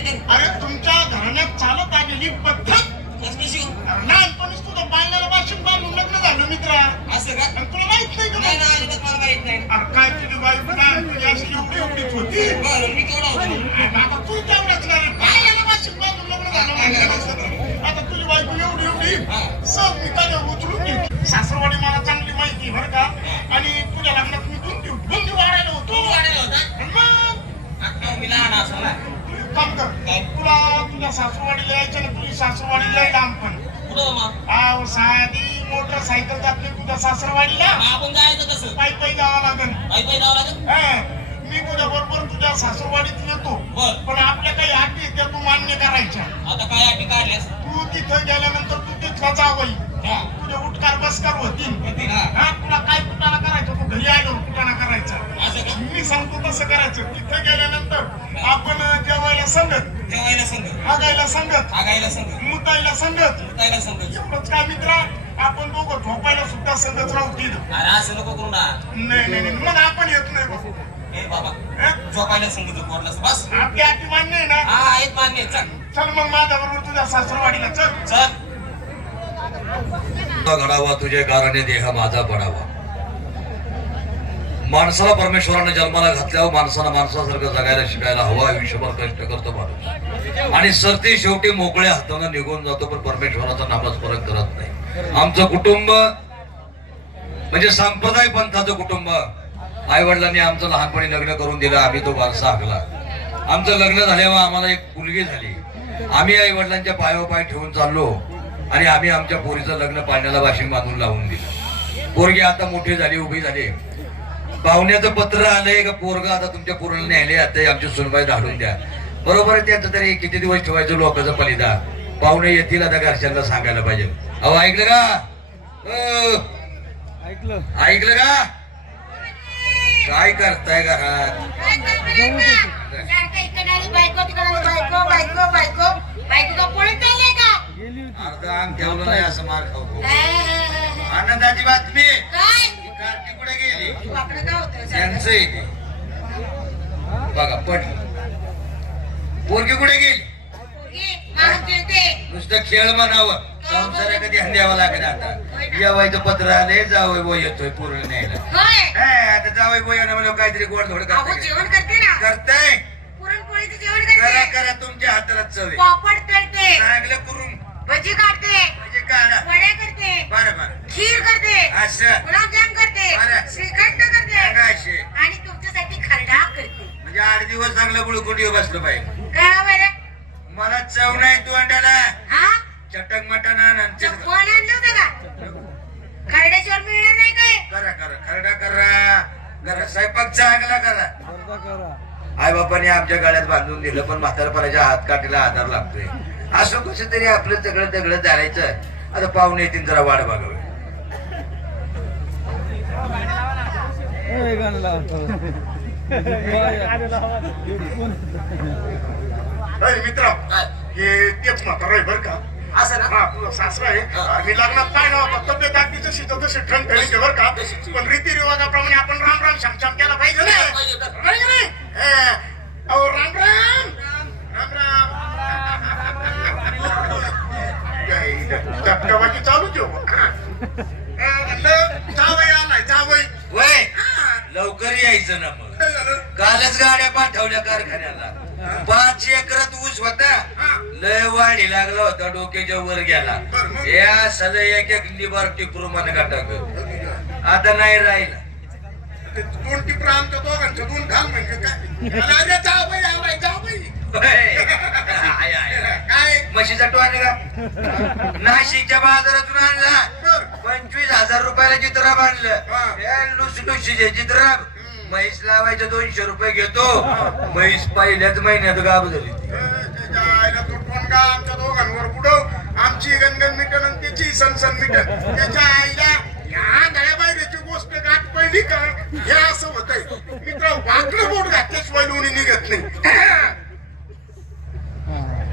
अरे तुमच्या घराण्यात चालत आलेली पद्धत लहानपणीच तुझं बायला भाषण बांधून लग्न झालं मित्रा. असं का? आणि तुला माहित नाही का? नाही ना, अजिबात मला माहित नाही. अरे काय तुझी बायको लहान तुझी अशी एवढीच होती. बरं, मी केवढा होतो? आता तू तेवढाच नाही बायला भाषण बांधून लग्न झालं म्हणलं. आता तुझी बायको एवढी सब मी काय उचलून घेतली. सासरवाडी मला चांगली माहिती बरं का. आणि तुझ्या लग्नात मी बुंदी वाढायला होतो. वाढायला होता? मग आता मी लहान असो ना. काम कर. तुला तुझ्या सासूरवाडीला यायचं ना. तुझी सासूरवाडी लय लांब पण. कुठं मग? आव साधी मोटरसायकल जात नाही तुझ्या सासरवाडीला. आपण जायचं कसं? पायी जावं लागेल. पायी जावं लागेल? मी तुझ्या बरोबर तुझ्या सासरवाडीत येतो. बरं. पण आपल्या काही अटी त्या तू मान्य करायच्या. आता काय अटी काढल्यास? तू तिथं गेल्यानंतर तू तिथला जावई. तुझे उठकार बसकार होतील. तुला काय कुटाणा करायचं तू घरी आलो कुटाणा करायचा. असं का? मी सांगतो तसं करायचं. तिथं गेल्यानंतर आपण जेवायला संगत, जेवायला संगत, हागायला संगत, आगायला संगत, मुतायला संगत. मुतायला संगत. एवढंच काय मित्रा. आपण दोघं झोपायला सुद्धा संगत राहू तिथं. अरे असं नको करू ना. नाही मग आपण येत नाही बघू. ए बाबा, झोपायला संगत बोललास बस. आपली अटी मान्य आहे ना. हा आहेत मान्य. चल चल मग माझ्या बरोबर तुझ्या सासरवाडीला चल. चल. घडावा तुझे कारणे देह माझा पडावा. माणसाला परमेश्वराने जन्माला घातल्यावर माणसाला माणसासारखं जगायला शिकायला हवं. आयुष्यभर कष्ट करतो माणूस आणि सरती शेवटी मोकळ्या हाताने निघून जातो. पण परमेश्वराचा नामस्मरण करत नाही. आमचं कुटुंब म्हणजे संप्रदाय पंथाचं कुटुंब. आई वडिलांनी आमचं लहानपणी लग्न करून दिलं. आम्ही तो वारसा हाकला. आमचं लग्न झाल्यावर आम्हाला एक मुलगी झाली. आम्ही आई वडिलांच्या पायावर पाय ठेवून चाललो आणि आम्ही आमच्या पोरीचं लग्न पाण्याला वाशिंग बांधून लावून दिलं. पोरगी आता मोठी झाली, उभी झाली. पाहुण्याचं पत्र आलंय का पोरगा आता तुमच्या पोराला न्यायले आता आमची सुनबाई धाडून द्या. बरोबर आहे. त्यांचं तरी किती दिवस ठेवायचं लोकांचं पलिदा. पाहुणे येतील आता घरच्यांना सांगायला पाहिजे. अहो ऐकलं का? ऐकलं का? काय करताय घरात? अर्धा अंग ठेवलं नाही असं मार खाऊ. आनंदाची बातमी. कार्ती कुठे गेली? त्यांचं इथे बघा पडली. पोरगी कुठे गेली? नुसतं खेळ म्हणावं. संसार कधी द्यावा लागेल. आता जेवायचं पत्र आले जावई बोय येतोय पूर्ण न्यायला. आता जावई बोय म्हणून काहीतरी गोडधोड करताय. करा करा तुमच्या हाताला चव चांगलं करून भजी काढते, वड्या करते, बरं खीर करते, असं गुलाबजाम करते, बरं. श्रीखंड करते असे आणि तुमच्यासाठी खरडा करते. म्हणजे 8 दिवस चांगलं गुळकुंडी बसलं पाहिजे. काय बरं? मला चव नाही तू अंड्याला. हा चटक मटण आणून कोण आणलं होतं का? खरड्याशिवाय मिळणार नाही काय? करा करा खरडा करा स्वयंपाक चांगला करा. आई बापाने आमच्या गाड्यात बांधून दिलं पण म्हातारपणाच्या हात काठीला आधार लागतोय. असं कसं तरी आपलं सगळं धरायचं. आता पाहुणे येतील जरा वाट बघावी. मित्र हे तेच म्हातारा आहे बरं का. असं ना? हा तुझा सासरा आहे. मी लग्नात पाहिलं होतं तब्येत अगदी जशी तशी ठण ठणीचे बरं का. पण रीतिरिवाजाप्रमाणे आपण राम राम श्याम केला पाहिजे ना. अहो राम राम राम राम. धबधबाची चालू ठेव. जावई आलाय जावई. वय लवकर यायचं ना. मग कालच गाड्या पाठवल्या कारखान्याला. 5 एकरात ऊस होता. लय वाढी लागला होता. डोक्याच्या वर गेला. या सल एक लिबार टिपरू मन गाठक. आता नाही राहिला. 2 टिपरा आमच्या दोघांच्या 2 घाल म्हणजे काय. जावई आलाय जावई. काय म्हशीचा टोन का? नाशिकच्या बाजारातून आणला. 25,000 रुपयाला चित्राब आणलं. लुसलुशीचे चित्राब. म्हैस लावायचं 200 रुपये घेतो. म्हैस पहिल्याच महिन्यात गाब झाली. आमच्या दोघांवर बुडव. आमची गणगण मिटन आणि त्याची सनसन मिटन. त्याच्या आईला या नळ्या बाहेरची गोष्ट गाठ पडली का हे असं होतंय. मित्र वाकडं बोट घातल्याशिवाय लोणी निघत नाही.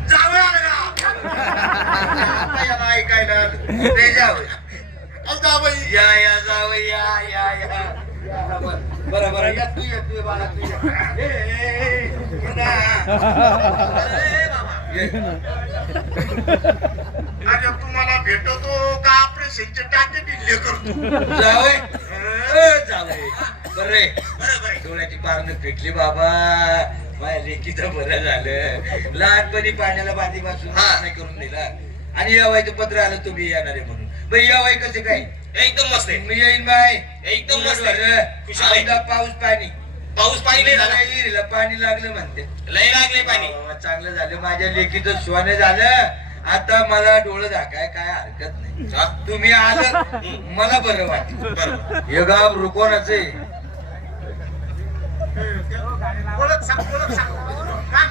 जावं याला ऐकायला ते जावं जावई या जावं या. बरं या तू बाळा तू. अरे तुम्हाला भेटतो का ऑपरेशनचे टाके दिले करतो जावय जावय बरे डोळ्याची पारणं पेटली बाबा माझ्या लेकीचं बरं झालं लहानपणी पाण्याला बांधी पासून नाही करून दिला आणि यावायचं पत्र आलं तुम्ही येणार आहे म्हणून बाई यावाय कसं काय एकदम मस्त आहे मी येईन बाय एकदम मस्त बरं. आहे. खुशाल आहे. आमदा पाऊस पाणी पाऊस पाणी लय झाला विहिरीला पाणी लागलं म्हणते लय लागले पाणी चांगलं झालं माझ्या लेकीचं सोनं झालं आता मला डोळं झाकाय काय हरकत नाही तुम्ही आलं मला बरं वाटलं बरोबर हे गाव रुकोनाच आहे ओळख सांग ओळख सांग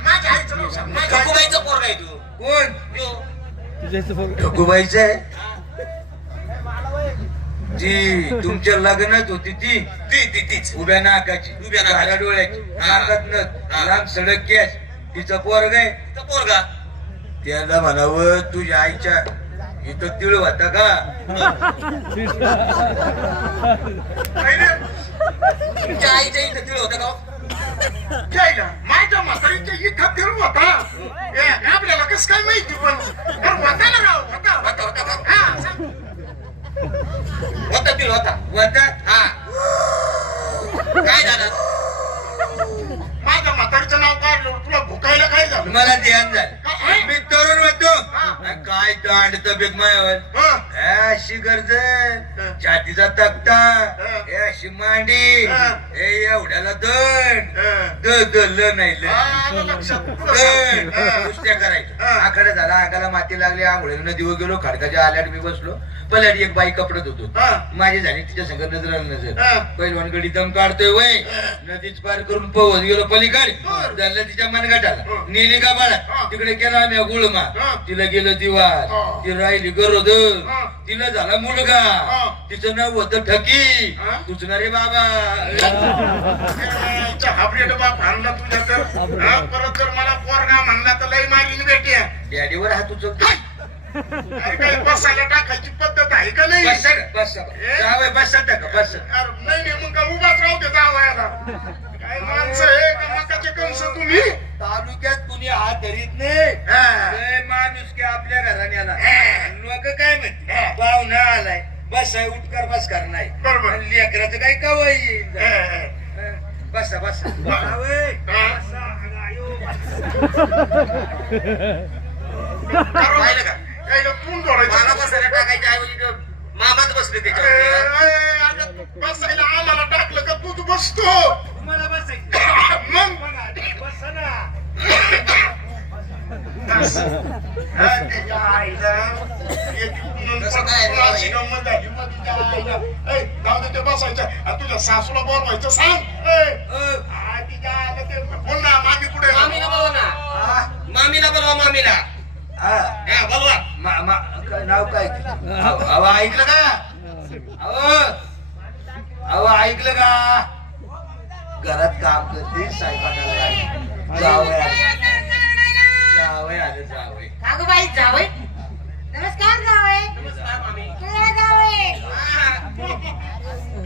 माझ्या आईचं नाव सांग माझ्या आईचं ठकुबाईचा पोरगा आहे तू कोण यो. ठकूबाईच आहे जी तुमच्या लग्नात होती ती तीच उभ्या नाकाची उभ्या नाकाची. काळ्या डोळ्याची हा. नाकात नथ हा. लांब सडक केस तिचा पोरग आहे तो पोरगा त्याला म्हणावं तुझ्या आईच्या इथं तिळ होता का पहिले तुमच्या आईच्या इथं तिळ होतं का हो? घ्यायला माझ्या म्हातारीच्या इथं फिरून होता आपल्याला कसं काय माहिती पण होता ना राव होता होता होता का? हा सांग. होता तिळ होता होता हा काय झालं माझ्या म्हातारीचं नाव काढलं तुला भुकायला काय झालं मला ध्यान झालं काय? मी तरुण होतो हा. काय दांड तब्येत मायावर हा. अशी गरज छातीचा तक्ता हे अशी मांडी हा. हे एवढ्याला दंड हा. दलं नाही हा, आलं लक्षात. पुढं सांग. हा. कुस्त्या करायच्या हा. आकडे झाला अंगाला माती लागली आंघोळीला नदीवर गेलो खडकाच्या आल्यात मी बसलो पल्याडी एक बाई कपडत होतो हा. माझी झाली तिच्या संग नजर नजर हा. पैलवानगडी दम काढतोय वय नदीच पार करून पवत गेलो पलीकडे बर. झालं तिच्या मनगटाला हा. नेली का बाळा हा. तिकडे केला आम्ही गुळमा हा. तिला गेलं दिवास हा. ती राहिली गरोदर हा. तिला झाला मुलगा हा. तिचं नाव होतं ठकी हा. तुझं रे बाबा हाबरेट बाप आणला तुझ्या तर हा, परत जर मला पोरगा म्हणला तर लई मारीन बेटी डॅडीवर हात उचलतो अरे काही बसायला टाकायची पद्धत आहे का नाही बस बस जावय बस का बस अरे नाही नाही मग का उभाच राहू दे जावयाला काय माणसं आहे का मकाचे कंस तुम्ही तालुक्यात कुणी हात धरीत नाही हा. लय माणूस की आपल्या घराण्याला हा. लोक काय म्हणते हा. पाहुणा आलाय बस उठकर बस कर नाही बरोबर. आणि लेकराचं काय कवय येईल हा. बस बस पाहिलं का यायला तून मला जोडायचं बसायला टाकायच्या ऐवजी तो मामाच बसले त्याच्यावर बसायला आम्हाला टाकलं का तूच बसतो मला बसायचं मग बस ना हा, त्याच्या आईला कसं काय रे? अशी गंमत झाली मग तिच्या आईला. ए, जाऊ दे ते बसायचं आणि तुझ्या सासूला बोलवायचं सांग ए, हा, तिच्या आईला ते बोल ना मामी कुठे मामीला बोलवा ना मामीला बोलवा मामीला हा बोलवा नाव काय अहो ऐकलं का अहो ऐकलं का घरात काम करते सायपाकाला जावय आलं जावय का गं बाई जावय नमस्कार जावय नमस्कार मामी काय जावय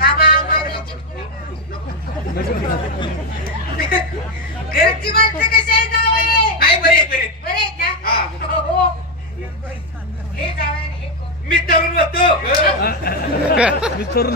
का बा घरची माणसं कशी आहे जावय आई बरी आहे, बरी आहे. बरे आहेत ना हा. हो हे जावय आणि हे कोण? मी तरुण होतो तरुण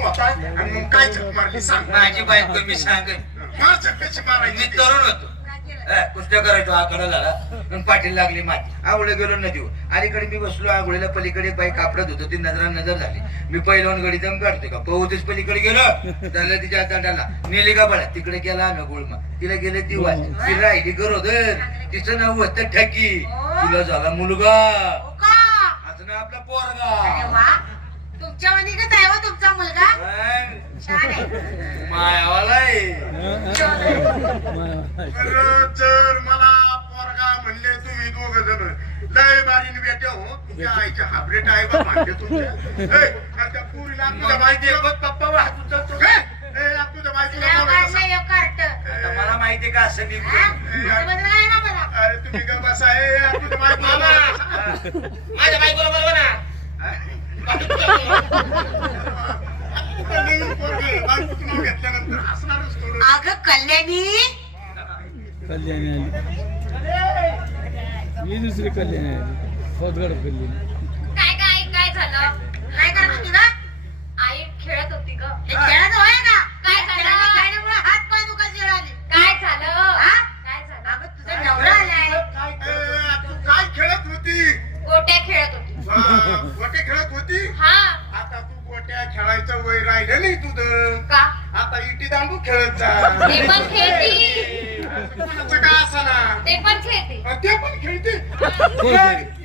होता आणि मग काय झक मारली सांग माझी बायको मी सांगेन मार झक कशी मारायची मी तरुण होतो काय केलं? कुस्त्या करायचो आकडा झाला पण पाठीला लागली माती आंघोळ गेलो नदीवर अलीकडे मी बसलो आंघोळीला पलीकडे एक बाई कापडत होतो ती नजर झाली मी पहिल्यावर गडी दम काढतोय का पवतेच पलीकडे गेलो त्याला तिच्या तंडाला नेली का बळा तिकडे गेला आम्ही गुळमा तिला गेले दिवास ती राहिली गरोदर तिचं नाव होतं ठकी तिला झाला मुलगा हो का? आज ना आपला अरे पोरगा वा तुमच्या वनिकच आहे हो तुमचा मुलगा छान आहे मायावाला आहे बरं, जर मला पोरगा म्हणले तुम्ही दोघ जण लय मारीन बेट्या हो तुमच्या आईच्या हाबरेट आहे बा भांडे तुमच्या ए, आणि त्या पुरीला तुझ्या बायकोला पप्पा हात उचलतो ए, ए, तुझ्या बायकोला तुला बोलायचं वाटलं हे कार्ट आता मला माहिती का असं मी हा? असं बदल आहे ना मला अरे तुम्ही का बसा ए, तुझ्या बायकोला बोलायचं. माझ्या बायकोला बोलवा ना नवीन पोरगी, बायकोचं नाव घेतल्यानंतर हसणारच थोडं. अगं कल्याणी कल्याणी आली ही दुसरी कल्याणी आली फौजगड कल्याणी काय काय काय झालं? काय करत होती का आई खेळत होती ग. हे खेळायचं होय का काय झालं? खेळण्यामुळे हात पाय दुखायचे राहिले काय झालं? हा? काय झालं? अगं तुझा नवरा आलाय तू काय खेळत होती? गोट्या खेळत होती. गोटे खेळत होती? हा. आता तू गोट्या खेळायचं वय राहिलं नाही तुझं. का? आता इटी दांडू खेळत जा. ते पण खेळती. कोणाचं का असाना ते पण खेळती. ते पण खेळते.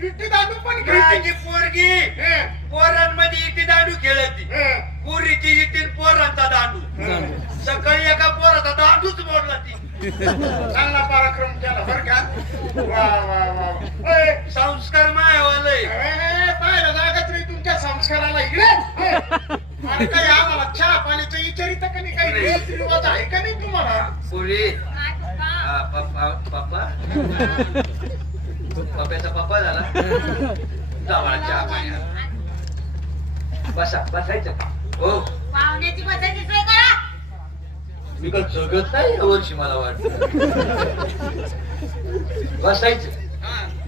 इटी दांडू पण माझी खेळते. पोरगी हं, पोरांमध्ये इटी दांडू खेळती. हं. पुरीची इटी पोरांचा दांडू. सकाळी एका पोराचा दांडूच मोडला ती. चांगला पराक्रम केला बरं का. वा वा वा. ए, संस्कार मायवालय. पाहिलं जागत नाही तुमच्या संस्काराला इकडे. आणि काही आम्हाला चहा पाण्याचं विचारित का नाही? काही रीतिरिवाज आहे का नाही तुम्हाला? पुरी काय पप्पा? पप्पा पप्प्याचा पप्पा झाला. जावा चहा पाण्यात. बसायचं का? हो पाहुण्याची बसायची सोय करा मी का जगत नाही या वर्षी मला वाटत. बसायचं.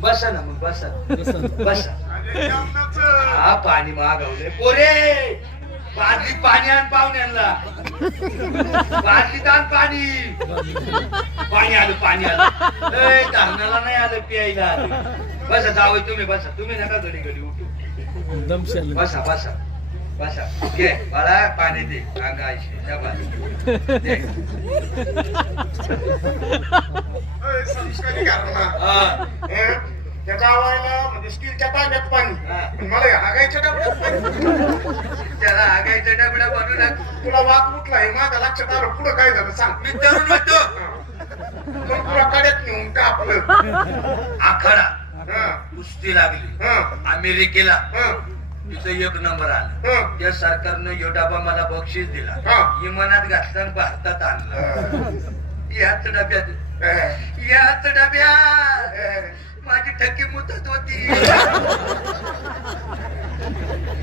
बसा ना मग बसा. बसा. अरे जेवणाचं. हा पाणी मागवले पोरे. बादली पाणी आण पाहुण्यांना. बादलीत आण पाणी. पाणी आलं. धारणाला नाही आलं प्यायला आलं. बसा जावं तुम्ही बसा. तुम्ही नका घडी घडी उठू. दमशाल बसा. घे बाळा पाणी दे. अंगाशी दे. ए, संस्कारी घराणा. त्या गावाला म्हणजे स्टीलच्या तांब्यात पाणी. हा. मला हागायच्या डबड्यात पाणी. त्याला आगायचा डबडा बनवला. तुला वाक कुठला हे माझ्या लक्षात आलं. पुढं काय झालं सांग. मी तरुण होतो. मग तुला कड्यात नेऊन कापलं. आखाडा हं, कुस्ती लागली हं, अमेरिकेला. हं, तिथं 1 नंबर आला. हं. त्या सरकारनं यो डबा मला बक्षीस दिला. हा. विमानात घातला आणि भारतात आणला. याच डब्यात ए, याच डब्यात ए, माझी ठकी मुदत होती.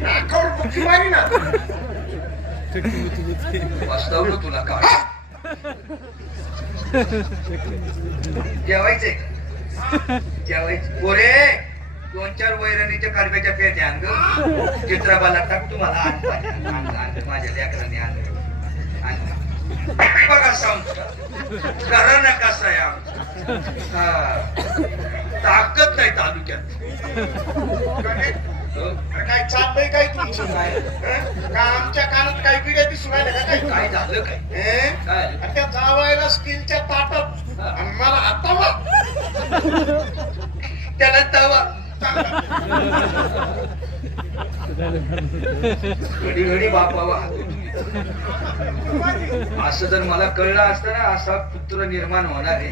नाकावर बुक्की मारी ना. वास्तवलं तुला काय जेवायचंय का? जेवायचं पोरे. 2-4 वैरणीच्या कारब्याच्या पेट्या आण ग. चित्राबाला टाक तुम्हाला आण माझ्या लेकरांनी आणलं. बघा संस्कार घराणं कसं आहे आमचं. ताकद नाही तालुक्यात. अरे काय चाललंय काय तुमचं? हं? का आमच्या कानात काही पिढ्या दिसून राहिल्या का काही? काय झालं काय? हं? काय? आणि त्या जावायला स्टीलच्या ताटात आणि मला हातावा. त्याला तवा घडी घडी बापावा. असं जर मला कळलं असतं ना असा पुत्र निर्माण होणार आहे.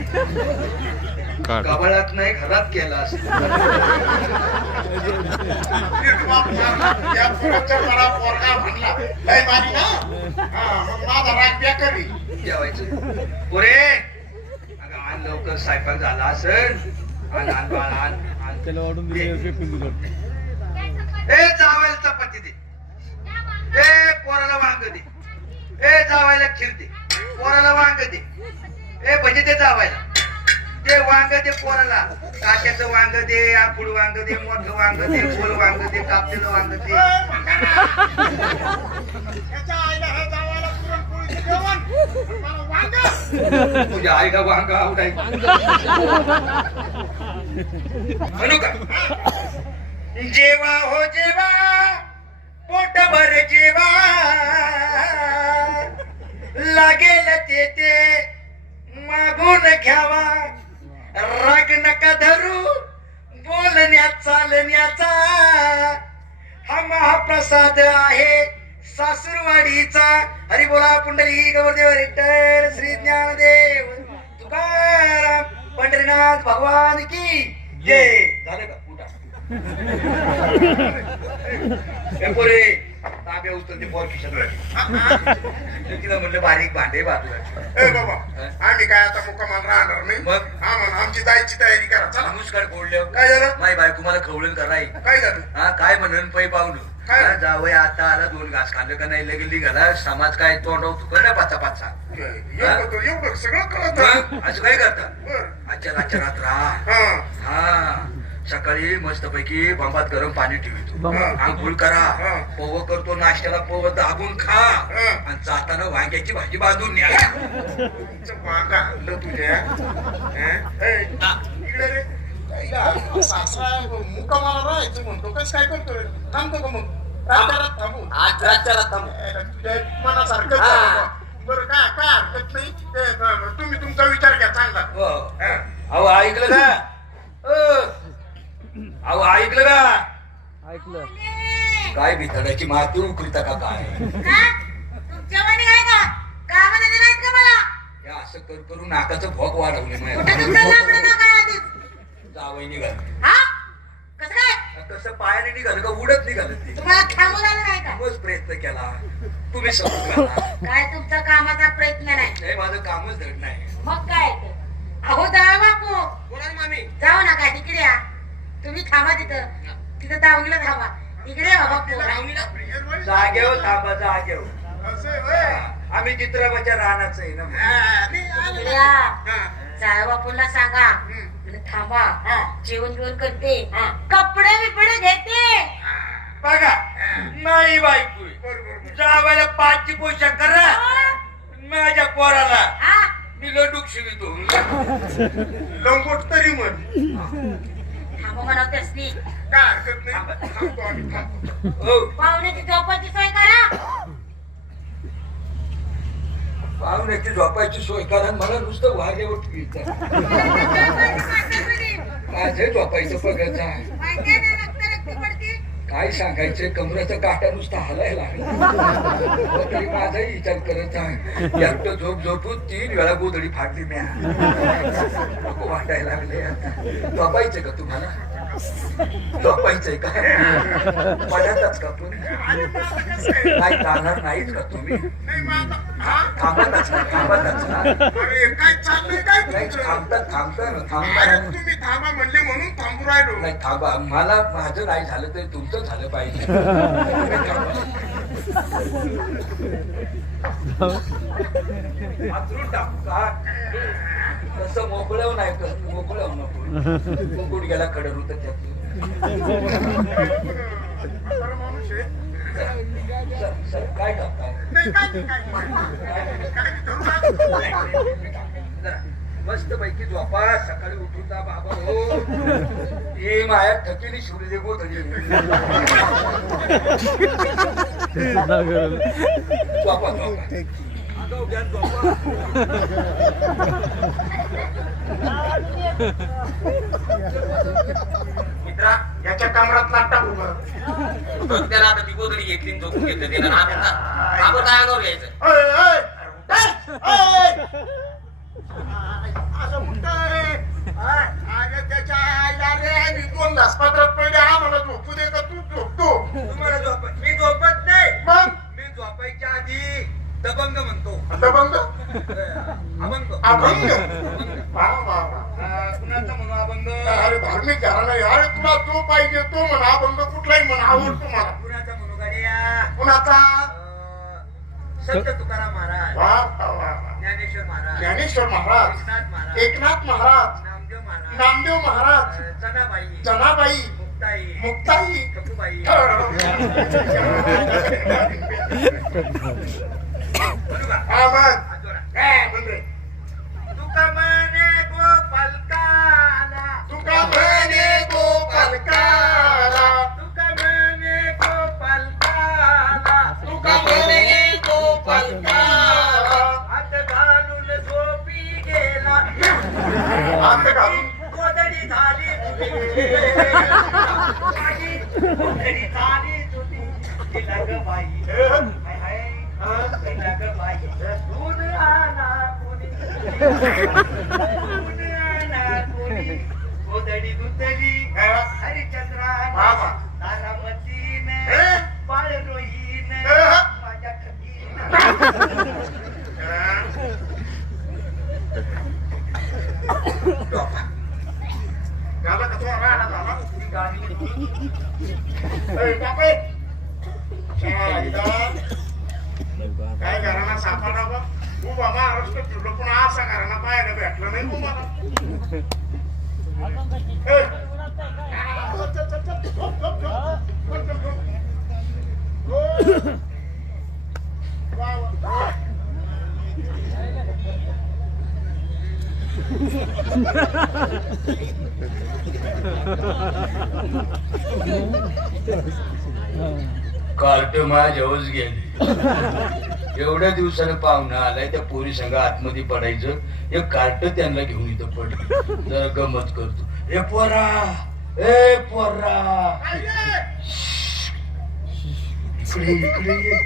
कबळात नाही घरात केला असत. या पुढच्या मला पोरगा म्हणला लय मारी ना. हा, मग माझा राग द्या करी. जेवायचं पोरे. अगं आण लवकर स्वयंपाक झाला असेल. आण बाळा आण. त्याला वाढून दिले फेकून दिलं ए जावायला चपाती दे. ए पोराला वांग दे. ए जावायला खीर दे. पोराला वांग दे. ए भजी दे जावायला. ते वांग दे पोराला. काट्याचं वांग दे. आखूड वांग दे. मोठं वांग दे. गोल वांग दे. कापलेलं वांग दे. त्याच्या आईला हे जावायला पुरणपोळीचं जेवण. मला वांग. तुझ्या आईला वांग आवडायचं म्हणू का? जेवा हो जेवा पोटभर जेवा लागेल ते मागून घ्यावा. राग नका धरू बोलण्यात चालण्याचा. हा महाप्रसाद आहे सासूरवाडीचा. हरी बोला पुंडली गौरदेव विठ्ठल श्री ज्ञानदेव तुकाराम पंढरीनाथ भगवान की जय. झालं का? उठा. पोरे ताब्या उचलते पोर खिशात. तिला म्हणलं बारीक भांडे बाजूला. ए बाबा आम्ही काय आता मुक्कामाला राहणार नाही. मग? हा म्हणून आमची जायची तयारी करा. चला. नमस्कार बोलले. काय झालं? माई बायको मला खवळून कराय. काय झालं? हा काय म्हणून पै पाहुणं काय? जावई आता आला 2 घास खाल्लं का नाही लगेच निघाला समाज काय तोंडाव तुका ना पाचा एवढं सगळं कळत असं काय करता बर आजच्या रात राहा हा हा सकाळी मस्त पैकी बंबात गरम पाणी ठेवतो आंघोळ करा पोव करतो नाश्त्याला पोव दाबून खा आणि जाताना वांग्याची भाजी बांधून न्या तुमचं मागा आणलं तुझ्या इकडे रे सासरा मुकामाला राहायचं म्हणतो कसं काय करतोय थांबतो का मग रात्यारात थांबू आज रातच्या थांबू तुझ्या मनासारखं बरं काय काय हरकत नाही तुम्ही तुमचा विचार घ्या चांगला अहो ऐकलं का अहो ऐकलं का ऐकलं काय भितडाची माती उकळता का काय तुमच्या वाणी काय का कामं नाही नाहीत का मला हे असं करून नाकाचं भोक वाढवले कुठे तुमचं लाकडं ना काय आधीच जावई निघाल हा कसं काय कसं पायाने निघालं का उडत निघालं ते तुम्हाला थांबून आलं नाही का मग प्रयत्न केला तुम्ही समजून घाला काय तुमचा कामाचा प्रयत्न नाही हे माझं कामच धड नाही मग काय ते? अहो जावा बापू कोणाला मामी जाऊ नका इकडे या तुम्ही थांबा तिथं दावणीला थांबा इकडे या बापू जागेवर थांबा जागेवर आम्ही चित्राबाच्या रानाचं आहे ना इकडे या जावा बापूला सांगा थांबा जेवण जेवण करते कपडे बिपडे घेते बघा नाही बायको जावायला 5ची पोशाख करा माझ्या पोराला हा मी लडूक शिवितो लंगोट तरी म्हण थांबा म्हणतेस ती काय हरकत नाही थांबतो आम्ही थांबतो हो पाहुण्याची झोपाची सोय करा पाहुण्याची झोपायची सोय करा मला नुसतं वाघेवर माझं झोपायचं बघत आहे माहिती आहे ना रक्त पडते काय सांगायचं कमराचा काटा नुसता हलायला लागला तरी माझाही विचार करत आहे एकटं झोपून 3 वेळा गोधडी फाटली म्या नको वाटायला लागले आता झोपायचंय का तुम्हाला झोपायचंय का पडतच का तुम्ही काय जाणार नाहीत का तुम्ही नाही मग आता थांबतच ना अरे काय चाललंय काय नाही तुमचं? थांबता अरे थांबता तुम्ही थांबा म्हणले म्हणून थांबू राहिलो नाही थांबा मला माझं नाही झालं तरी तुमचं झालं पाहिजे तुम्ही थांबा. आतरून टाकू का तसं मोकळव नाही कर मोकळव नको गुडघ्याला कडर होत त्यातून म्हातारा माणूस आहे. सर काय करताय नाही काय नाही, काय नाही. काय नाही, धरू नका. मस्त पैकी झोपा सकाळी उठून जा बाबा हो हे माया ठकीने शिवलेली गोधडी झोपा मित्रा याच्या कमरात लागता उभं त्याला आता ती गोधडी घेतली झोपून घेतलं त्याला आपण काय अंगावर घ्यायचं ओय, ओय, ओय, ओय. असं म्हणतोय रे. अरे त्याच्या आईला रे मी 2 घासपात्रात पडले आम्हाला झोपू दे का तू झोपतो तुम्हाला झोप मी झोपत नाही मग मी झोपायच्या आधी दबंग म्हणतो दबंग अभंग अभंग वा वा वा कुणाचा म्हणू अभंग अरे धार्मिक घराणा आहे. अरे तुला जो पाहिजे तो म्हणा अभंग कुठलाही म्हणा आवडतो मला कुणाचा म्हणू गाड्या कुणाचा संत तुकाराम महाराज वा वा वा वा. ज्ञानेश्वर महाराज ज्ञानेश्वर महाराज एकनाथ महाराज एकनाथ महाराज नामदेव महाराज नामदेव महाराज जनाबाई जनाबाई मुक्ताई मुक्ताई कपूबाई हा मग काय म्हणते तुका म्हणे गोपालकाला तुका म्हणे गोपालकाला तुका म्हणे गोपालकाला तुका म्हणे गोपालकाला हात घालून झोपी गेला हात घालून गोधडी झाली तुझी माझी गोधडी झाली तुझी तिला ग बाई हाय हाय तिला ग बाई दूध आणा कोणी दूध आणा कोणी गोधडी दुधली हरिचंद्राने तारामतीने बाळरोहीने माझ्या खतीने झाला का तो राडा झाला ती गाणी ए, बापे काय घराणा सापडा बा उभा महाराष्ट्र फिरलो पण असा घराणा पाहायला भेटला नाही तुम्हाला कार्ट माझ्यावरच गेले एवढ्या दिवसानं पाहुणा आलाय त्या पोरी संघ आतमध्ये पडायचं एक कार्ट त्यांना घेऊन इथं पडलं जरा गमत करतो ए पोरा इकडे इकडे ये.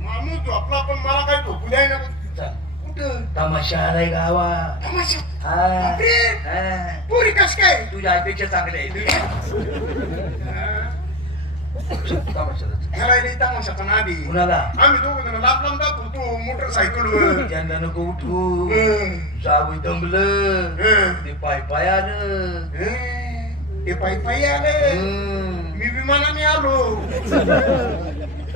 माणूस झोपला पण मला काही झोपू द्याय ना चल. कुठं तमाशा आलाय गावा तमाशा हा. बापरे. हा. पुरी कस काय तुझ्या आईपेक्षा चांगले आहे तमाशाला ह्याला नाही तमाशाचा नादी कुणाला आम्ही दोघं जण लांब लांब जात होतो मोटरसायकलवर त्यांना नको उठू जावं दमलं ते पाय पाय आलं ते पायी पायी आले मी विमानाने आलो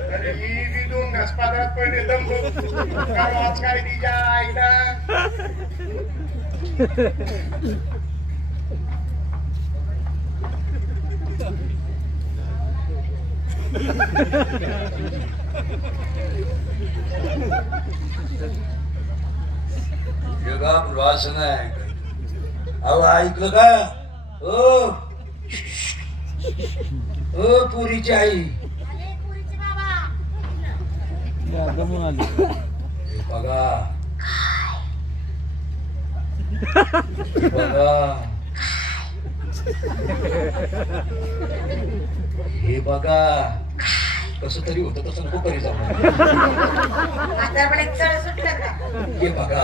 अरे मी बी 2 घास पादरात पडले दमलो काय आज काय तिच्या आईला जगा प्रवास नाही अहो ऐकलं का ओ पुरीची आई दमून आली हे बघा बघा हे बघा कसं तरी होतं तसं नको करी जाऊ आता पण एक चढ सुटलं का हे बघा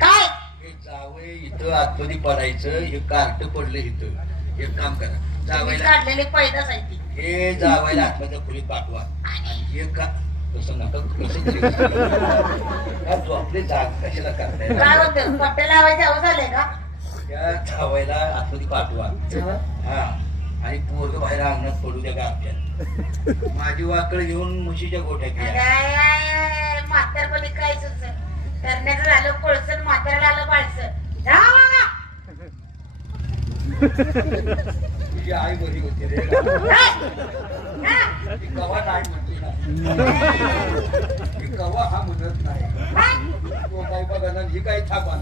काय हे जावई इथं आतमध्ये पडायचं हे कार्ट पडलं इथं एक काम करा तुम्ही जावायला काढलेली पैदाच आहे ती हे जावायला आतमध्ये खोलीत पाठवा आणि हे का तसं नका कसं तरी आपले जाग कशाला करताय काय होतं पट्टे लावायचे हवं झाले का त्या जावायला आतमध्ये पाठवा हा आणि पोरग बाहेर अंगणात पडू द्या गावच्यात माझी वाकड घेऊन म्हशीच्या गोठ्यात घ्या म्हातारपणी काय करण्याचं झालं कोळसं म्हाताऱ्याला आलं पाळसं जा बाबा. तुझी आई बरी होती रे ती कवा नाही म्हणते ना ती कवा हा म्हणत नाही तो काय बघा ना ही काय थांबा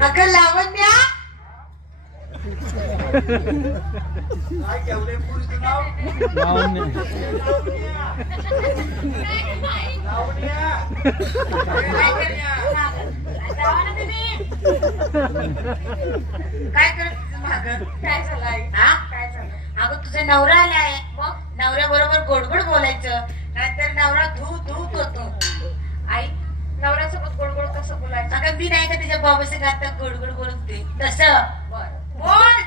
अगं लावण्या काय ठेवलंय पुरीचं नाव लावण्य. काय करत माग काय झालंय हा काय झालं अगं तुझा नवरा आलाय मग नवऱ्या बरोबर गोडगोड बोलायचं नाहीतर नवरा धू धूत होतो आई नवऱ्यासोबत गोड गोड कसं बोलायचं अगं मी नाही का तुझ्या बाबाशी आता गोडगोड बोलत होते तसं बोल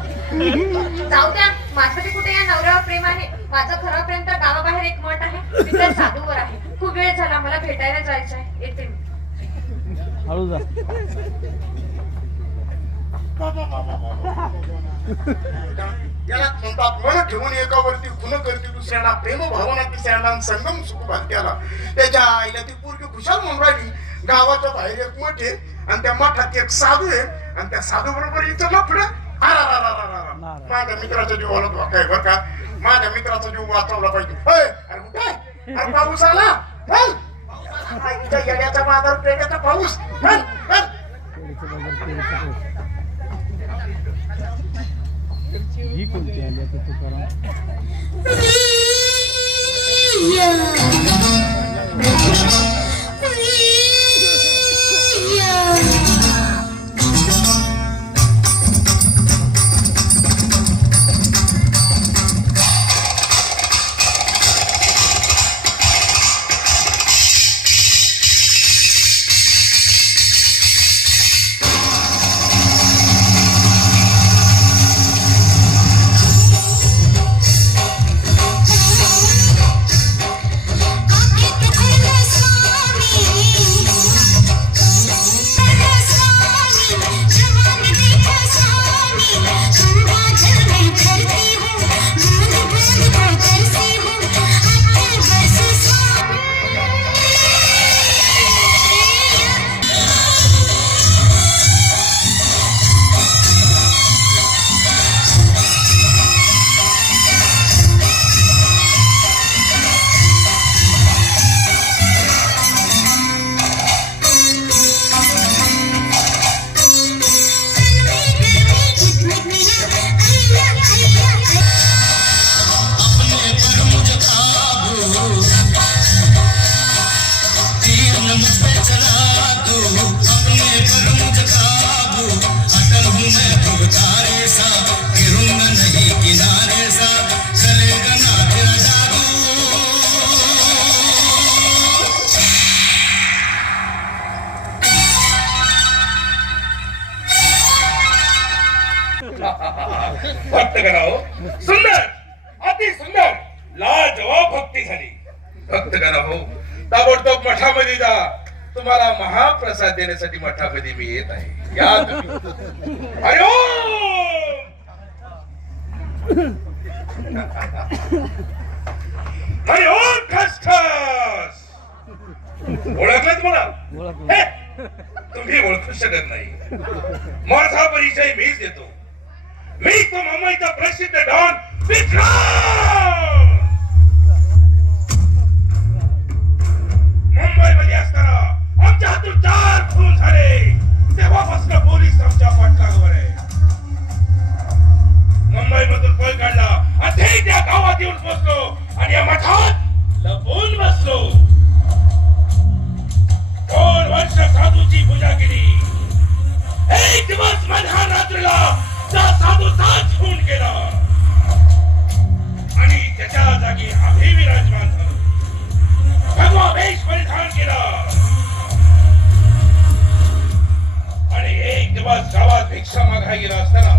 जाऊ द्या माझ्यासाठी कुठे या नवऱ्यावर प्रेम आहे माझं खरं प्रेम तर गावाबाहेर एक मठ आहे तिथे साधूवर आहे खूप वेळ झाला मला भेटायला जायचं आहे येते मी हळू जा त्याला म्हणतात मन ठेवून एकावरती खुन करते दुसऱ्याला प्रेम भावना तिसऱ्याला आणि संगम सुख भाग्याला त्याच्या आईला ती पोरगी खुशाल म्हणून राहिली गावाच्या बाहेर एक मठ आहे आणि त्या मठात एक साधू आहे आणि त्या साधू बरोबर इथं लफड माझ्या मित्राच्या जीवाला धोका आहे बरं का माझ्या मित्राचा जीव वाचवला पाहिजे. अरे कुठे? अरे पाऊस आला. चल. आईच्या येण्याचा बाजार पेण्याचा पाऊस. चल, चल. ही कोणती आली आता तुकाराम? भक्त कराओ सुंदर अति सुंदर लाजवाब भक्ती झाली. भक्त करा हो ताबडतोब मठामध्ये जा. तुम्हाला महाप्रसाद देण्यासाठी मठामध्ये मी येत आहे. या तुम्ही. हरी ओम. हरी ओम. ठस ठस. ओळखलं मला? ओळखलं. हे, तुम्ही ओळखू शकत नाही. माझा परिचय मीच देतो. मी तो मुंबईचा प्रसिद्ध डॉन विक्रम. मुंबईमध्ये असताना आमच्या हातून 4 खून झाले. तेव्हापासून पोलीस आमच्या पाठलागावर आहे. मुंबईमधून पळ काढला आणि त्या गावात येऊन पोहोचलो आणि या मठात लपून बसलो. 2 वर्ष साधूची पूजा केली. एक दिवस मध्या रात्रीला त्या साधूचाच खून केला आणि त्याच्या जागी आम्ही विराजमान झालो. भगवा वेश परिधान केला आणि एक दिवस गावात भिक्षा मागायला गेला असताना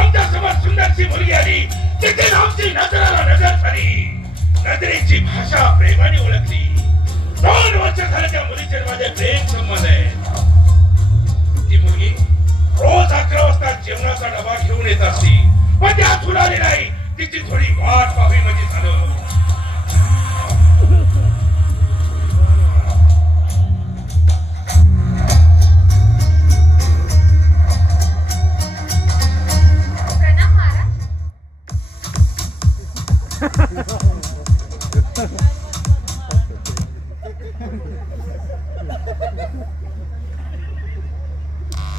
आमच्या समोर सुंदरची मुलगी आली. तिथे आमची नजराला नजर झाली. नजरेची भाषा प्रेमाने ओळखली. 2 वर्ष झाले त्या मुलीचे माझे प्रेम संबंध आहे. ती मुलगी रोज 11 वाजता जेवणाचा डबा घेऊन येत असती. पण त्या आली नाही. तिची थोडी वाट पाहावी म्हणजे झालं. प्रणाम महाराज.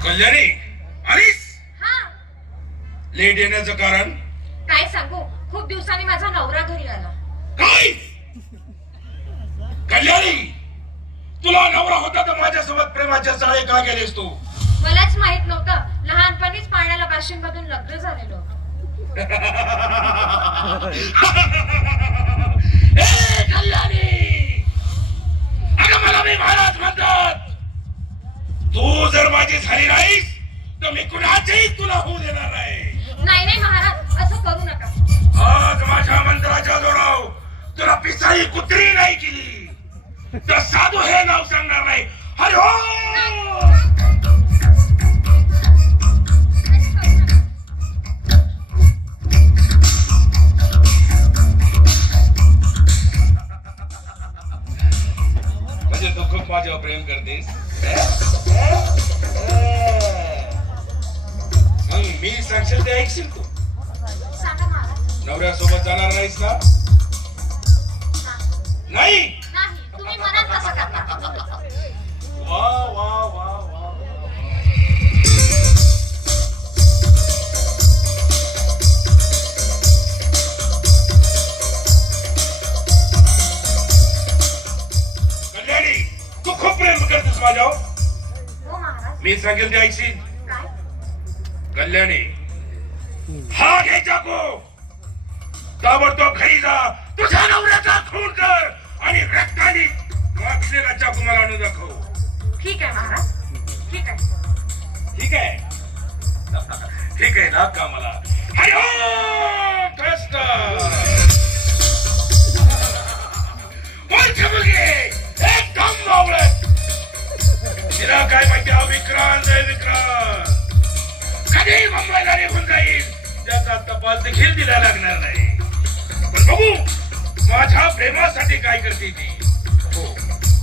कल्याणी आलीस? हा, लेट येण्याचं कारण काय सांगू, खूप दिवसांनी माझा नवरा घरी आला. काय? कल्याणी तुला नवरा होता तर माझ्यासोबत प्रेमाच्या जाळे का गेलेस तू? मलाच माहित नव्हतं. लहानपणीच पाण्याला बाशिंग मधून लग्न झालेलं. ए कल्याणी, अगं मला मी महाराज म्हणतात. तू जर माझी झाली नाहीस तर मी कुणाचेही तुला होऊ देणार नाही. नाही नाही महाराज, असं करू नका. आज माझ्या मंत्राच्या जोराव तुला पिसाई कुत्री नाही केली तर साधू हे नाव सांगणार नाही. हरी ओम. म्हणजे तू खूप माझ्यावर प्रेम करतेस. मग मी सांगशील ते ऐकशील तू? सांगा महाराज. नवऱ्यासोबत जाणार नाहीस ना? नाही. नाही, तुम्ही मनात कसं करता? वा वा वा वा. कल्याणी, तू खूप प्रेम करतेस माझ्यावर. हो महाराज. मी सांगेल ते ऐकशील. काय? कल्याणी, हा घे चाकू. ताबडतोब घरी जा, तुझ्या नवऱ्याचा खून कर आणि रक्ताने वाचलेला चाकू मला आणून दाखव. ठीक आहे महाराज, ठीक आहे. ठीक आहे. ठीक आहे ना कामाला. हरी ओम कृष्ण. मूर्ख मुलगी, एकदम बावळट. तिला काय माहिती हा विक्रांत आहे. विक्रांत कधी मुंबईला निघून जाईल त्याचा तपास देखील दिला लागणार नाही. पण बघू माझ्या प्रेमासाठी काय करते ती. हो,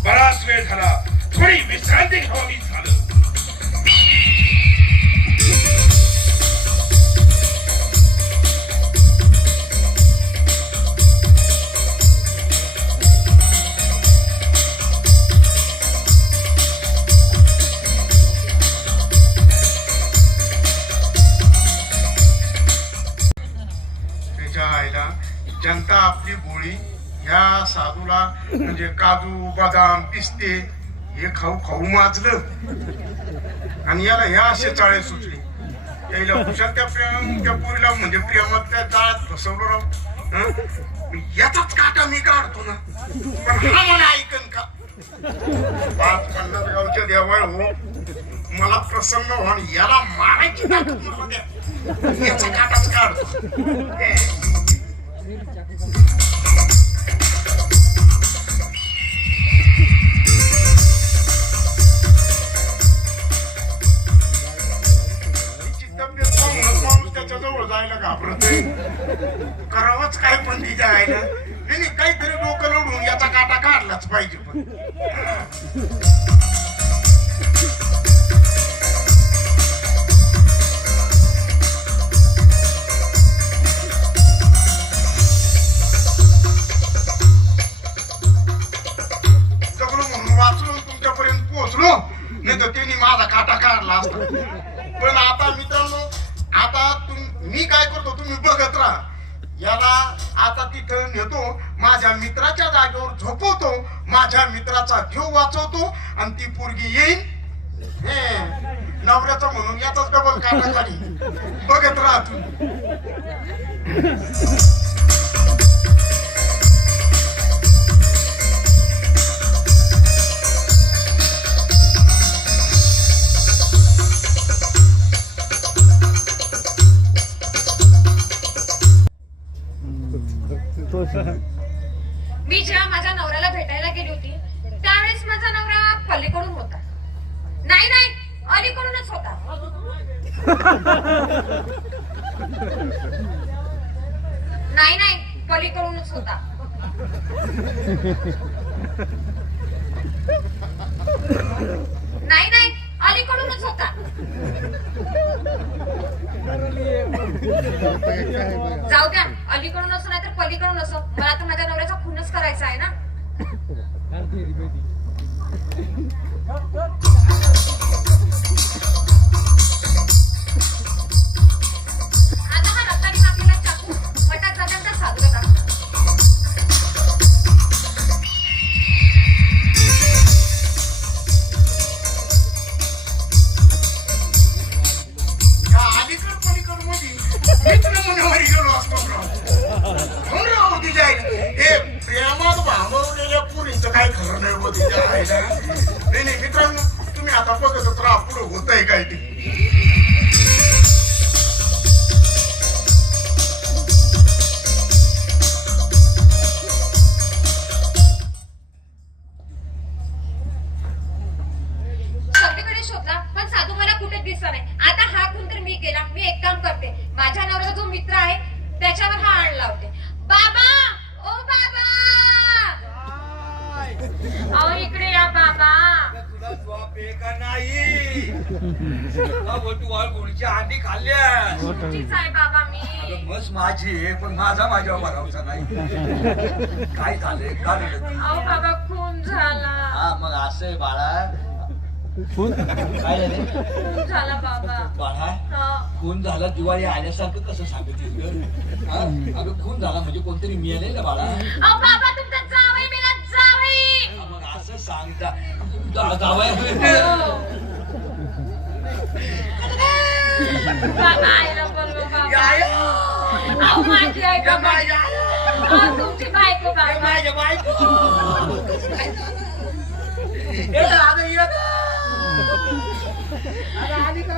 बराच वेळ झाला, थोडी विश्रांती घ्यावी झालं. त्याच्या आईला जनता आपली गोळी ह्या साधूला म्हणजे काजू बदाम पिस्ते हे खाऊ खाऊ माजलं आणि याला ह्या असे चाळे सुचले. यायला कुशाल त्या पोरीला म्हणजे प्रेमात त्या जाळ्यात फसवलं राव. हं? याचाच काटा मी काढतो ना, पण हा मला ऐकन का? 50 गावच्या देवाळ हो, मला प्रसन्न हो आणि याला मारायची ताकद मला द्या. याचा काटाच काढतो. त्याच्या जवळ जायला घाबरतोय. करावंच काय पण ती जायला. नाही काहीतरी डोकं लढून याचा काटा काढलाच पाहिजे. पण जगलो म्हणून वाचलो, तुमच्यापर्यंत पोहोचलो, नाही तर त्यांनी माझा काटा काढला असता. पण आता मित्रांनो, आता मी काय करतो तुम्ही बघत राहा. याला आता तिथं नेतो, माझ्या मित्राच्या जागेवर झोपवतो, माझ्या मित्राचा जीव वाचवतो आणि ती पोरगी येईल नवऱ्याचा म्हणून याचाच डबल काटा काढी. बघत राहा तुम्ही. मी जेव्हा माझ्या नवऱ्याला भेटायला गेली होती त्यावेळेस माझा नवरा पलीकडून होता. नाही नाही, अलीकडूनच होता. नाही नाही, पलीकडूनच होता. नाही नाही, अलीकडूनच होता. जाऊ द्या, अलीकडून असो नाही तर पलीकडून असो, मला तर माझ्या नवऱ्याचा खूनच करायचा आहे ना. आता हा रक्ताने कापलेला चाकू मटात जाताना साधू का? अलीकड पलीकड मध्ये मित्र मनावर गेलो असतो. हो राव तिच्या हे प्रेमात भांबवलेल्या पुरीचं काय खरं नाही होत तिच्या आईला. नाही मित्रांनो, तुम्ही आता बघतच राहा पुढं होतंय काय ते. सगळीकडे शोधला पण साधू मला कुठे दिसला नाही. आता हा खून तर मी केला. मी एक काम करते, माझ्या नवऱ्याचा जो मित्र आहे त्याच्यावर हा आण लावते. बाबा, ओ बाबा, अहो इकडे या बाबा. आता झोपे का नाही तू वाळगुळची अंडी खाल्ल्यास तुमचीच आहे बाबा मी बस माझी आहे पण माझा माझ्यावर भरवसा नाही काय झालंय का रडत? अहो बाबा खून झाला हा मग असं आहे बाळा काय झाले खून झाला बाबा बाळा हो. खून झाला दिवाळी आल्यासारखं कसं सांगितलं अगं खून झाला म्हणजे कोणतरी मिळाले ना बाळा अहो बाबा तुमचा जावई मेला जावई हा, मग असं सांगता जावया बाबा आईला बोलवा बाबा अहो माझी आई बाबा अहो तुमची बायको बाबा माझ्या बायको ए, आता ये ना. आता आली का?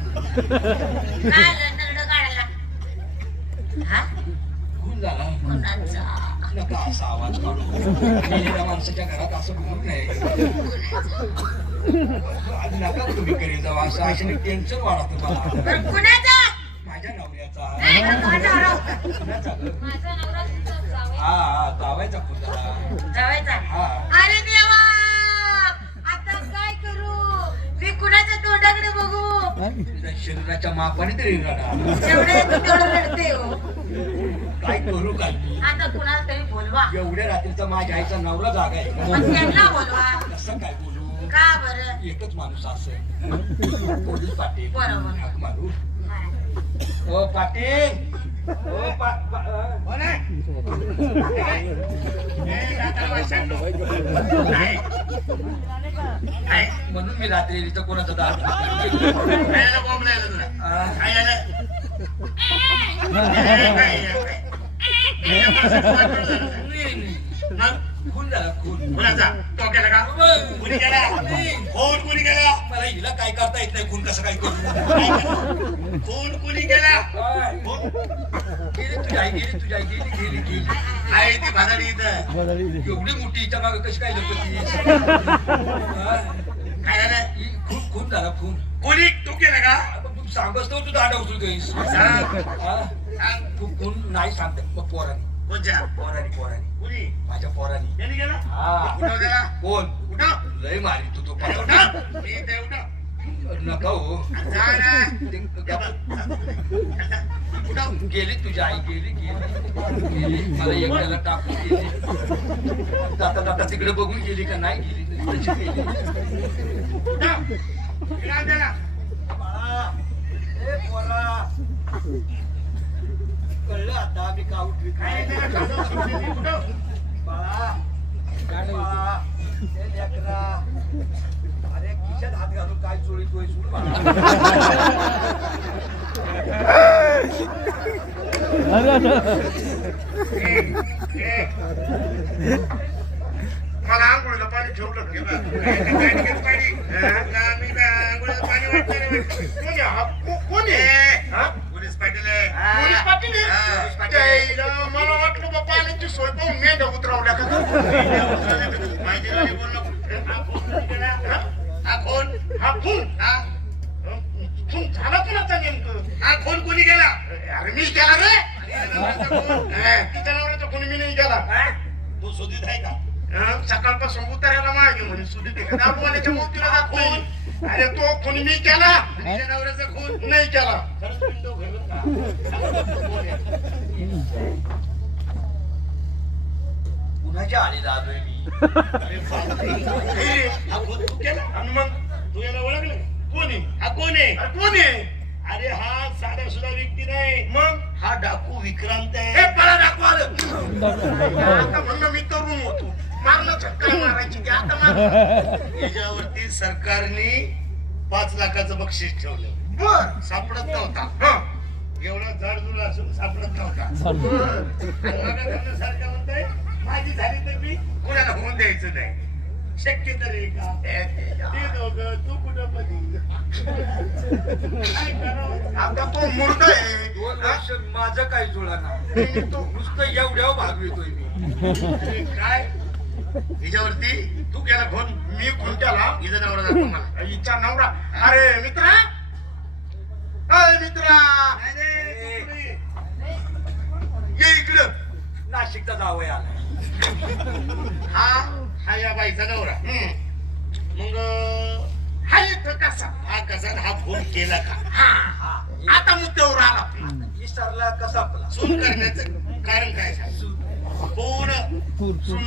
काय झालं नरडं काढायला? हा? खून झाला कोणाचा? नका असा आवाज काढू मेलेल्या माणसाच्या घरात असं घुमून नाही आज नका तुम्ही करीत जाऊ असं अशाने टेन्शन वाढा तुम्हाला बरं, कुणाचा? माझ्या नवऱ्याचा नाही, माझा नवरा. कुणाचा गं? माझा नवरा तुमचा जावई हा जावायचा खून झाला जावायचा? हा अरे देवा आता काय करू मी कुणाच्या तोंडाकडे बघू तुझ्या शरीराच्या मापाने तरी रडा जेवढे येतं तेवढं रडते हो काय करू काय आता कुणाला तरी बोलवा एवढ्या रात्रीचा माझ्या आईचा नवरा जागा आहे मग त्यांना बोलवा कसं काय बोलू का बरं एकच माणूस असं पोलीस पाटील बरोबर. हाक मारू ओ पाटील ओ कोण आहे? म्हणून मी रात्री इथं कोणाचं दार खून झाला खून कुणाचा तो केला का कुणी केला कोण कुणी केला मला हिला काय करता येत नाही खून कसं काय करू कोण कुणी केला गेली तुझी आई गेली तुझी आई गेली गेली गेली आहे ती भादाडी इथं एवढी मोठी हिच्या मागे कशी काय लपती काय झालं खून खून झाला खून कोणी तू केला का तू सांगस तर तू दांडा उचलू गईस सांग तू खून नाही सांगते मग पोरानी कोणच्या पोरानी कुणी माझ्या पोरानी यांनी केला हा उठव त्याला कोण उठव लय मारी तू तो उठव मी इथे उठव नका हो जा ना उठव गेली तुझी आई गेली गेली गेली मला एकट्याला टाकून गेली जाता जाता तिकडे बघून गेली का नाही गेली तशी गेली उठव इकडे त्याला बाळा, ए पोरा कळलं आता मी का उठवी काय काय त्याला खाजवून सोडली, उठव बाळा बाळा, ए लेकरा अरे खिशात हात घालून काय चोरी तोय सुरू मला आंघोळीला पाणी ठेवलं पाणी आंघोळीला पाणी वाटतं कोणी पोलीस पाटील पोलीस पाटील मला वाटलं बा पाण्याची सोय पाहून मेंढ्या उतरवल्या का माहिती नाही बोलणं हा कोण हा खून हा खून झाला कोणाचा नेमकं हा खून कोणी केला अरे मीच केला रे तिच्या नवऱ्याचा कोणी मी नाही केला तू शोधित आहे का सकाळपासून उतरायला मागे म्हणे सुधी दाबवाल्याच्या मोतीला दाखवून अरे तो कोणी मी केला तिच्या नवऱ्याचा खून नाही केला कुणाच्या आलेला आलोय मी हा खून तू केला आणि मग तू याला ओळखलं कोणी हा कोण आहे कोण आहे अरे हा साधा सुद्धा व्यक्ती नाही मग हा डाकू विक्रांत आहे मला डाकू आलं आता म्हणलं मी तरुण होतो मारलं चक्कर मारायची की आता याच्यावरती सरकारने 5 लाखाचं बक्षीस ठेवलं बर सापडत नव्हता एवढा जाडजूड असून सापडत नव्हता सरकार म्हणतंय माझी झाली तर मी कुणाला होऊन द्यायचं नाही शक्य तरी का ते दोघं तू कुठं काय करावं आता तो मुर्दा आहे 2 वर्ष माझं काय जुळा ना नुसतं एवढ्या भागवितोय मी काय हिच्यावरती तू केला फोन मी फोन केला हिचा नवरा दाखव मला हिचा नवरा अरे मित्रा अय मित्रा ये इकडं नाशिकचा जावई आला हा या बाईचा नवरा मग हा इथं कसा हा फोन केला का आता मुद्द्यावर आला विसरला कसा आपला सून करण्याचं कारण काय सांग सून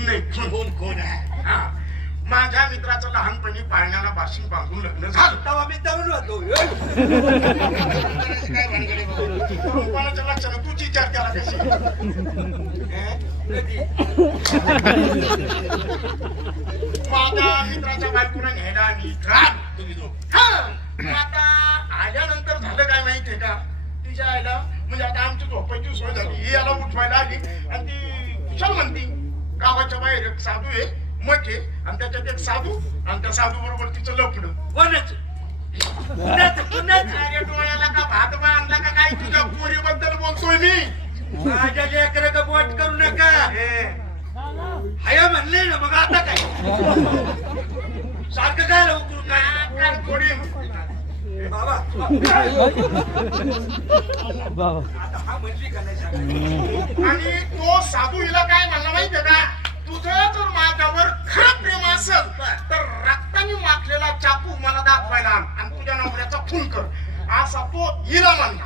नाही कोण आहे माझ्या मित्राचं लहानपणी पाळण्याला बाशिंग बांधून लग्न झालं तेव्हा मी तरुण होतो काय भानगडी बाबा कोणाच्या लक्षात तूच विचार केला कशी माझ्या मित्राच्या बायकोला न्यायला आम्ही तुम्ही दोघ आता आल्यानंतर झालं काय माहितीये का तिच्या आईला म्हणजे आता आमची झोपायची सोय झाली ही याला उठवायला आली आणि ती कुशल म्हणती गावाच्या बाहेर एक साधू आहे मठ आहे आणि त्याच्यात एक साधू आणि त्या साधू बरोबर तिचं लफड कोणाचं अरे डोळ्याला का भात बांधला का काय तुझ्या पोरीबद्दल बोलतोय मी माझ्या लेकरं बोट करू नका हाय म्हणले ना मग आता काय सारखं काय उकरून काय थोडी बाबा बाबा आता हा म्हणली का नाही सांगा आणि तो साधू हिला काय म्हणला माहितीये का तुझं जर माझ्यावर खरं प्रेम असेल तर रक्ताने माखलेला चाकू मला दाखवायला आण आणि तुझ्या नवऱ्याचा खून कर असा तो हिला म्हणला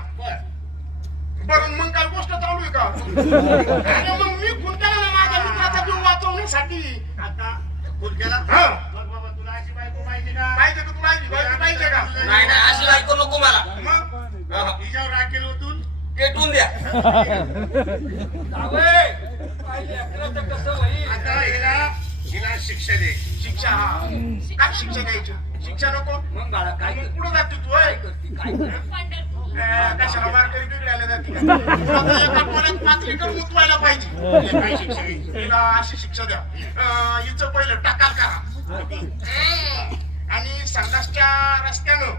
बरं मग काय गोष्ट चालू आहे का अरे मग मी खून केला ना माझ्या मित्राचा जीव वाचवण्यासाठी आता खून केला हा मग बाबा तुला अशी बायको पाहिजे का तुला अशी बायको पाहिजे का नाही अशी बायको नको मला मग हिच्यावर राग केलं होतून पेटून द्या कसं होईल आता हिला शिक्षा दे शिक्षा काय शिक्षा द्यायची शिक्षा नको मग बाळा काय मग पुढे जाते तू होय? करते काय कशाला मारकरी बिघडायला जाते का? तुला तर एका पोळ्यात 5 लिटर मुतवायला पाहिजे काय शिक्षा घ्यायची? हिला अशी शिक्षा द्या हिचं पहिलं टकाल करा आणि संडासच्या रस्त्यानं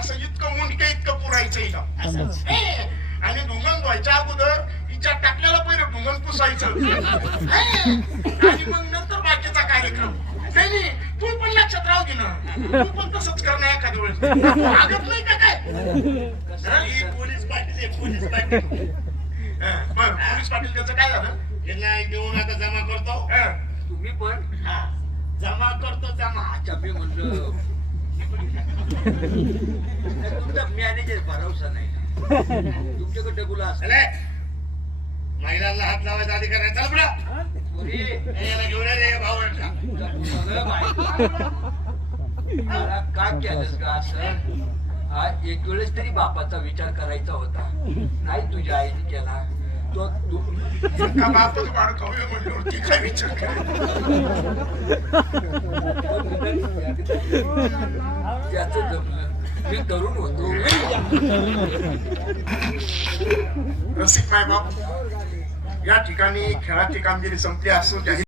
असं इतकं मुंडक्या इतकं पुरायचं हिला आणि ढुंगण धुवायच्या अगोदर हिच्या टाकल्याला पहिलं ढुंगण पुसायचं आणि मग नंतर बाकीचा कार्यक्रम नाही तू पण लक्षात राहू दे ना तू पण तसंच करणं एखाद्या वेळेस लागत नाही का काय पोलीस पाटील पोलीस पाटील बर पोलीस पाटील त्याचं काय झालं यांना घेऊन आता जमा करतो तुम्ही पण जमा करतो जमा अच्छा मी म्हणलं तुमचा मॅनेजर भरवसा नाही तुमच्याकडे डगुला असं महिलांना हात लावायचा अधिकार आहे चल पुढं याला घेऊन ये रे भावंडा का केलंस का असं हा एक वेळेस तरी बापाचा विचार करायचा होता नाही तुझ्या आईने केला तो तू का बापच वाढ खाऊया म्हणल्यावरती काय विचार त्याच जमलं मी तरुण होतो रसिक मायबाप या ठिकाणी खेळाची कामगिरी संपली असो जाहीर